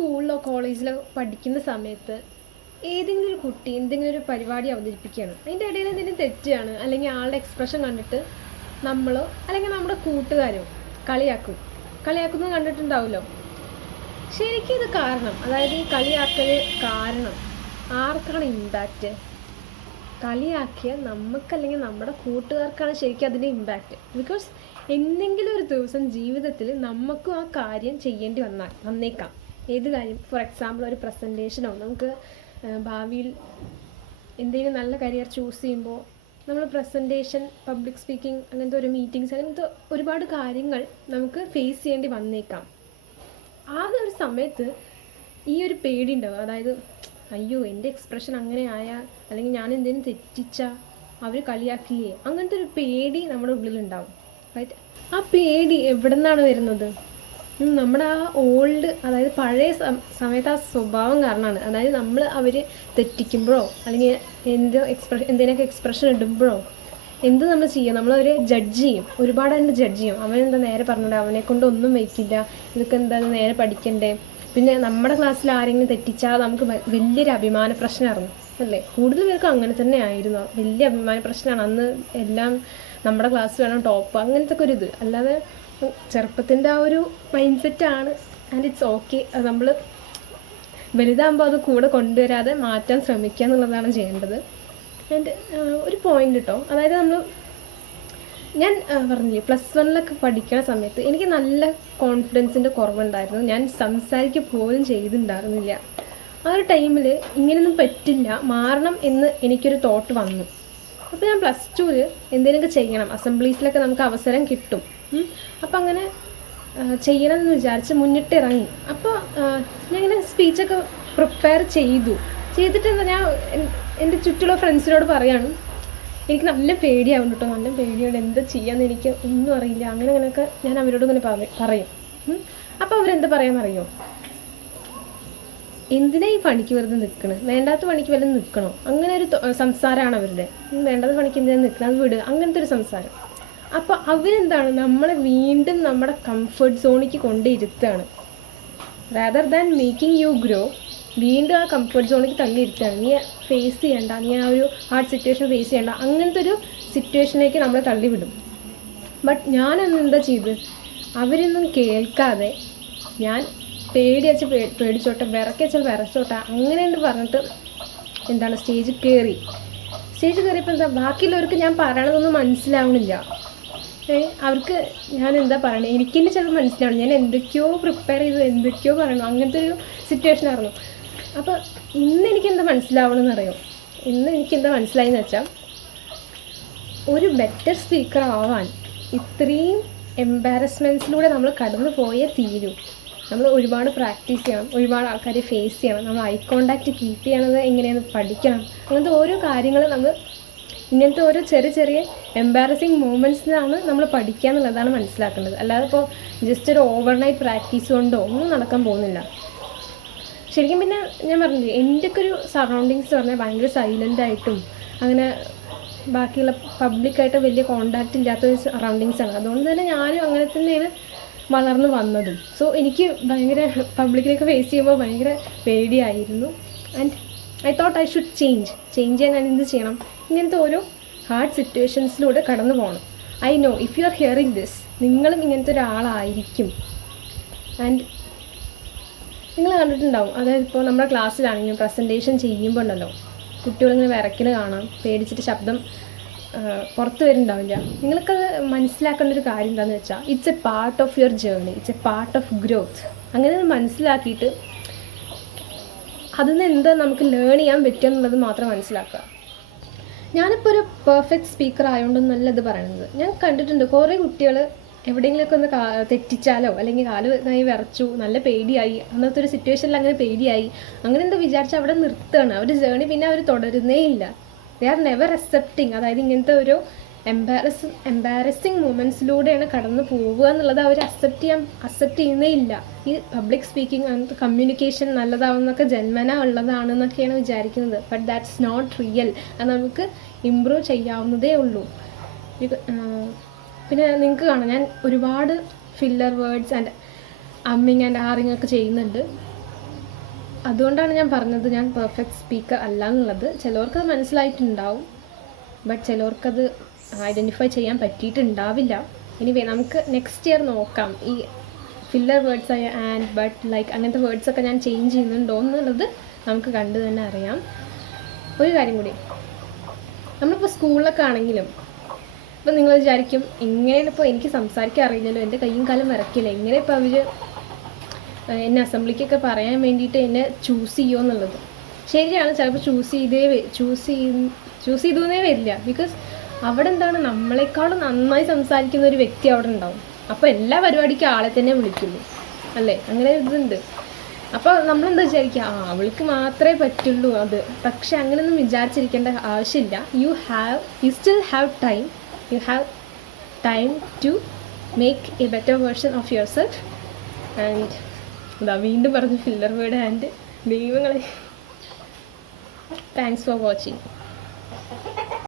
സ്കൂളിലോ കോളേജിലോ പഠിക്കുന്ന സമയത്ത് ഏതെങ്കിലും ഒരു കുട്ടി എന്തെങ്കിലും ഒരു പരിപാടി അവതരിപ്പിക്കുകയാണ്, അതിൻ്റെ ഇടയിൽ എന്തെങ്കിലും തെറ്റുകയാണ്, അല്ലെങ്കിൽ ആളുടെ എക്സ്പ്രഷൻ കണ്ടിട്ട് നമ്മളോ അല്ലെങ്കിൽ നമ്മുടെ കൂട്ടുകാരോ കളിയാക്കും. കളിയാക്കുന്നത് കണ്ടിട്ടുണ്ടാവുമല്ലോ. ശരിക്കും ഇത് കാരണം, അതായത് ഈ കളിയാക്കൽ കാരണം ആർക്കാണ് ഇമ്പാക്റ്റ്? കളിയാക്കിയ നമുക്കല്ലെങ്കിൽ നമ്മുടെ കൂട്ടുകാർക്കാണ് ശരിക്കും അതിൻ്റെ ഇമ്പാക്റ്റ്. ബിക്കോസ് എന്തെങ്കിലും ഒരു ദിവസം ജീവിതത്തിൽ നമുക്കും ആ കാര്യം ചെയ്യേണ്ടി വന്നേക്കാം. ഏത് കാര്യം? ഫോർ എക്സാമ്പിൾ ഒരു പ്രസൻറ്റേഷനോ, നമുക്ക് ഭാവിയിൽ എന്തെങ്കിലും നല്ല കരിയർ ചൂസ് ചെയ്യുമ്പോൾ നമ്മൾ പ്രസൻറ്റേഷൻ, പബ്ലിക് സ്പീക്കിംഗ്, അങ്ങനത്തെ ഒരു മീറ്റിങ്സ്, അങ്ങനത്തെ ഒരുപാട് കാര്യങ്ങൾ നമുക്ക് ഫേസ് ചെയ്യേണ്ടി വന്നേക്കാം. ആ ഒരു സമയത്ത് ഈ ഒരു പേടി ഉണ്ടാവും. അതായത് അയ്യോ എൻ്റെ എക്സ്പ്രഷൻ അങ്ങനെ ആയാൽ, അല്ലെങ്കിൽ ഞാൻ എന്തെങ്കിലും തെറ്റിച്ചാൽ അവർ കളിയാക്കില്ലേ, അങ്ങനത്തെ ഒരു പേടി നമ്മുടെ ഉള്ളിലുണ്ടാവും. റൈറ്റ്? ആ പേടി എവിടെ നിന്നാണ് വരുന്നത്? നമ്മുടെ ആ ഓൾഡ്, അതായത് പഴയ സമയത്ത് ആ സ്വഭാവം കാരണമാണ്. അതായത് നമ്മൾ അവർ തെറ്റിക്കുമ്പോഴോ അല്ലെങ്കിൽ എന്തെങ്കിലുമൊക്കെ എക്സ്പ്രഷൻ ഇടുമ്പോഴോ എന്ത് നമ്മൾ ചെയ്യുക, നമ്മളവരെ ജഡ്ജ് ചെയ്യും, ഒരുപാട് അതിൻ്റെ ജഡ്ജ് ചെയ്യും. അവനെന്താ നേരെ പറഞ്ഞത്, അവനെ കൊണ്ട് ഒന്നും വയ്ക്കില്ല, ഇതൊക്കെ എന്താ നേരെ പഠിക്കണ്ടേ. പിന്നെ നമ്മുടെ ക്ലാസ്സിൽ ആരെങ്കിലും തെറ്റിച്ചാൽ നമുക്ക് വലിയൊരു അഭിമാന പ്രശ്നമായിരുന്നു അല്ലേ? കൂടുതൽ പേർക്ക് അങ്ങനെ തന്നെ ആയിരുന്നു. വലിയ അഭിമാന പ്രശ്നമാണ് അന്ന്. എല്ലാം നമ്മുടെ ക്ലാസ് വേണം ടോപ്പ്, അങ്ങനത്തെ ഒക്കെ ഒരു ഇത്. അല്ലാതെ ചെറുപ്പത്തിൻ്റെ ആ ഒരു മൈൻഡ് സെറ്റാണ്. And it's okay. അത് നമ്മൾ വലുതാകുമ്പോൾ അത് കൂടെ കൊണ്ടുവരാതെ മാറ്റാൻ ശ്രമിക്കുക എന്നുള്ളതാണ് ചെയ്യേണ്ടത്. ആൻഡ് ഒരു പോയിന്റ് കേട്ടോ, അതായത് ഞാൻ പറഞ്ഞില്ലേ, +1 പഠിക്കുന്ന സമയത്ത് എനിക്ക് നല്ല കോൺഫിഡൻസിൻ്റെ കുറവുണ്ടായിരുന്നു. ഞാൻ സംസാരിക്കുക പോലും ചെയ്തിട്ടുണ്ടായിരുന്നില്ല. ആ ഒരു ടൈമിൽ ഇങ്ങനെയൊന്നും പറ്റില്ല, മാറണം എന്ന് എനിക്കൊരു തോട്ട് വന്നു. അപ്പോൾ ഞാൻ +2 എന്തെങ്കിലുമൊക്കെ ചെയ്യണം, അസംബ്ലീസിലൊക്കെ നമുക്ക് അവസരം കിട്ടും. അപ്പം അങ്ങനെ ചെയ്യണമെന്ന് വിചാരിച്ച് മുന്നിട്ടിറങ്ങി. അപ്പോൾ ഞാൻ ഇങ്ങനെ സ്പീച്ചൊക്കെ പ്രിപ്പയർ ചെയ്തിട്ട് ഞാൻ എൻ്റെ ചുറ്റുള്ള ഫ്രണ്ട്സിനോട് പറയാണ്, എനിക്ക് നല്ല പേടിയാവുന്നു കേട്ടോ, നല്ല പേടിയാണ്, എന്താ ചെയ്യാമെന്ന് എനിക്ക് ഒന്നും അറിയില്ല, അങ്ങനെയൊക്കെ ഞാൻ അവരോട് ഇങ്ങനെ പറയും. അപ്പോൾ അവരെന്താ പറയാമെന്നറിയോ? എന്തിനാ ഈ പണിക്ക് വെറുതെ നിൽക്കണത്, വേണ്ടാത്ത പണിക്ക് വല്ലതും നിൽക്കണോ, അങ്ങനെ ഒരു സംസാരമാണ് അവരുടെ. വേണ്ടാത്ത പണിക്ക് എന്തിനാ നിൽക്കണം, അത് വിടുക, അങ്ങനത്തെ ഒരു സംസാരം. അപ്പോൾ അവരെന്താണ്, നമ്മളെ വീണ്ടും നമ്മുടെ കംഫർട്ട് സോണിലേക്ക് കൊണ്ടിരുത്തുകയാണ്. Rather than making you grow, വീണ്ടും ആ കംഫർട്ട് സോണിലേക്ക് തള്ളിയിരുത്തുകയാണ്. നീ ഫേസ് ചെയ്യണ്ട, നീ ആ ഒരു ഹാർഡ് സിറ്റുവേഷൻ ഫേസ് ചെയ്യണ്ട, അങ്ങനത്തെ ഒരു സിറ്റുവേഷനിലേക്ക് നമ്മളെ തള്ളിവിടും. ബട്ട് ഞാനന്ന് എന്താ ചെയ്ത്, അവരൊന്നും കേൾക്കാതെ ഞാൻ പേടിച്ചോട്ടെ, വിറച്ചോട്ടെ, അങ്ങനെയുണ്ട് പറഞ്ഞിട്ട് എന്താണ് സ്റ്റേജിൽ കയറിയപ്പോൾ എന്താ, ബാക്കിയുള്ളവർക്ക് ഞാൻ പറയണതൊന്നും മനസ്സിലാവണില്ല. അവർക്ക് ഞാൻ എന്താ പറയണത്, എനിക്ക് തന്നെ ചിലപ്പോൾ മനസ്സിലാവണം, ഞാൻ എന്തൊക്കെയോ പ്രിപ്പയർ ചെയ്തു, എന്തൊക്കെയോ പറയണം, അങ്ങനത്തെ ഒരു സിറ്റുവേഷൻ ആയിരുന്നു. അപ്പോൾ ഇന്ന് എനിക്കെന്താ മനസ്സിലാവണമെന്ന് അറിയാം. ഇന്ന് എനിക്കെന്താ മനസ്സിലായെന്ന് വെച്ചാൽ, ഒരു ബെറ്റർ സ്പീക്കർ ആവാൻ ഇത്രയും എംബാരസ്മെൻറ്റ്സിലൂടെ നമ്മൾ കടന്നു പോയേ തീരൂ. നമ്മൾ ഒരുപാട് പ്രാക്ടീസ് ചെയ്യണം, ഒരുപാട് ആൾക്കാരെ ഫേസ് ചെയ്യണം, നമ്മൾ ഐ കോണ്ടാക്റ്റ് കീപ്പ് ചെയ്യണത് എങ്ങനെയാണ് പഠിക്കണം. അങ്ങനത്തെ ഓരോ കാര്യങ്ങൾ നമ്മൾ ഇങ്ങനത്തെ ഓരോ ചെറിയ എംബാരസിങ് മൂമെൻറ്റ്സിനാണ് നമ്മൾ പഠിക്കുക എന്നുള്ളതാണ് മനസ്സിലാക്കേണ്ടത്. അല്ലാതെ ഇപ്പോൾ ജസ്റ്റ് ഒരു ഓവർനൈറ്റ് പ്രാക്ടീസ് കൊണ്ടോ ഒന്നും നടക്കാൻ പോകുന്നില്ല ശരിക്കും. പിന്നെ ഞാൻ പറഞ്ഞില്ലേ, എൻ്റെയൊക്കെ ഒരു സറൗണ്ടിങ്സ് പറഞ്ഞാൽ ഭയങ്കര സൈലൻ്റായിട്ടും അങ്ങനെ ബാക്കിയുള്ള പബ്ലിക്കായിട്ട് വലിയ കോണ്ടാക്റ്റ് ഇല്ലാത്തൊരു സറൗണ്ടിങ്സാണ്. അതുകൊണ്ട് തന്നെ ഞാനും അങ്ങനെ തന്നെയാണ് വളർന്നു വന്നതും. സോ എനിക്ക് ഭയങ്കര പബ്ലിക്കിലേക്ക് ഫേസ് ചെയ്യുമ്പോൾ ഭയങ്കര പേടിയായിരുന്നു. And I thought I should change ചെയ്യാൻ ഞാൻ എന്ത് ചെയ്യണം, ഇങ്ങനത്തെ ഓരോ ഹാർഡ് സിറ്റുവേഷൻസിലൂടെ കടന്നു പോകണം. I know if you are hearing this, നിങ്ങളും ഇങ്ങനത്തെ ഒരാളായിരിക്കും. ആൻഡ് നിങ്ങൾ കണ്ടിട്ടുണ്ടാവും, അതായത് ഇപ്പോൾ നമ്മുടെ ക്ലാസ്സിലാണെങ്കിലും പ്രസൻറ്റേഷൻ ചെയ്യുമ്പോൾ ഉണ്ടല്ലോ, കുട്ടികളിങ്ങനെ വിറയ്ക്കൽ കാണാം, പേടിച്ചിട്ട് ശബ്ദം പുറത്ത് വരുന്നുണ്ടാവില്ല. നിങ്ങൾക്കത് മനസ്സിലാക്കേണ്ട ഒരു കാര്യം എന്താണെന്ന് വെച്ചാൽ, it's A part of your journey, it's A part of growth. അങ്ങനെ മനസ്സിലാക്കിയിട്ട് അതിൽ നിന്ന് എന്താ നമുക്ക് ലേൺ ചെയ്യാൻ പറ്റുക എന്നുള്ളത് മാത്രം മനസ്സിലാക്കുക. ഞാനിപ്പോൾ ഒരു പെർഫെക്റ്റ് സ്പീക്കർ ആയതുകൊണ്ടൊന്നല്ല ഇത് പറയുന്നത്. ഞാൻ കണ്ടിട്ടുണ്ട് കുറേ കുട്ടികൾ എവിടെയെങ്കിലുമൊക്കെ ഒന്ന് തെറ്റിച്ചാലോ അല്ലെങ്കിൽ കാല് വിറച്ചു, നല്ല പേടിയായി, അന്നത്തെ ഒരു സിറ്റുവേഷനിൽ അങ്ങനെ പേടിയായി, അങ്ങനെ എന്താ വിചാരിച്ചാൽ അവിടെ നിർത്തുകയാണ്. അവരുടെ ജേർണി പിന്നെ അവർ തുടരുന്നേ ഇല്ല. They are never accepting. അതായത് ഇങ്ങനത്തെ ഒരു എംബാരസിങ് മൂമെൻറ്റ്സിലൂടെയാണ് കടന്നു പോവുക എന്നുള്ളത് അവർ അക്സെപ്റ്റ് ചെയ്യുന്നേ ഇല്ല. ഈ പബ്ലിക് സ്പീക്കിംഗ്, അങ്ങനത്തെ കമ്മ്യൂണിക്കേഷൻ നല്ലതാവുന്നൊക്കെ ജന്മന ഉള്ളതാണെന്നൊക്കെയാണ് വിചാരിക്കുന്നത്. But that's not real. അത് നമുക്ക് ഇമ്പ്രൂവ് ചെയ്യാവുന്നതേ ഉള്ളൂ. പിന്നെ നിങ്ങൾക്ക് കാണാം, ഞാൻ ഒരുപാട് ഫില്ലർ വേർഡ്സ് ആൻഡ് അമ്മിങ് ആൻഡ് ആറിങ് ഒക്കെ ചെയ്യുന്നുണ്ട്. അതുകൊണ്ടാണ് ഞാൻ പറഞ്ഞത് ഞാൻ പെർഫെക്റ്റ് സ്പീക്കർ അല്ല എന്നുള്ളത്. ചിലവർക്കത് മനസ്സിലായിട്ടുണ്ടാവും, ബട്ട് ചിലവർക്കത് ഐഡൻറ്റിഫൈ ചെയ്യാൻ പറ്റിയിട്ടുണ്ടാവില്ല. എനിവേ നമുക്ക് നെക്സ്റ്റ് ഇയർ നോക്കാം ഈ ഫില്ലർ വേർഡ്സായ ആൻഡ്, ബട്ട്, ലൈക്ക് അങ്ങനത്തെ വേർഡ്സൊക്കെ ഞാൻ ചേഞ്ച് ചെയ്യുന്നുണ്ടോ എന്നുള്ളത് നമുക്ക് കണ്ടു തന്നെ അറിയാം. ഒരു കാര്യം കൂടി, നമ്മളിപ്പോൾ സ്കൂളിലൊക്കെ ആണെങ്കിലും ഇപ്പോൾ നിങ്ങൾ വിചാരിക്കും ഇങ്ങനെയാണ്, ഇപ്പോൾ എനിക്ക് സംസാരിക്കാൻ അറിയില്ലല്ലോ, എൻ്റെ കയ്യും കാലും വിറക്കില്ല, എങ്ങനെ ഇപ്പോൾ അവർ എന്നെ അസംബ്ലിക്കൊക്കെ പറയാൻ വേണ്ടിയിട്ട് എന്നെ ചൂസ് ചെയ്യുമോ എന്നുള്ളത്. ശരിയാണ്, ചിലപ്പോൾ ചൂസ് ചെയ്തേ വരില്ല. ബിക്കോസ് അവിടെ എന്താണ്, നമ്മളെക്കാളും നന്നായി സംസാരിക്കുന്ന ഒരു വ്യക്തി അവിടെ ഉണ്ടാവും. അപ്പോൾ എല്ലാ പരിപാടിക്കും ആളെ തന്നെ വിളിക്കുള്ളൂ അല്ലേ, അങ്ങനെ ഇതുണ്ട്. അപ്പോൾ നമ്മളെന്താ വിചാരിക്കുക, അവൾക്ക് മാത്രമേ പറ്റുള്ളൂ അത്. പക്ഷെ അങ്ങനെയൊന്നും വിചാരിച്ചിരിക്കേണ്ട ആവശ്യമില്ല. You still have time to make a better version of yourself. And ഇതാ വീണ്ടും പറഞ്ഞു ഫില്ലർ വേർഡ് ആൻഡ്. ദൈവങ്ങളെ, താങ്ക്സ് ഫോർ വാച്ചിങ്.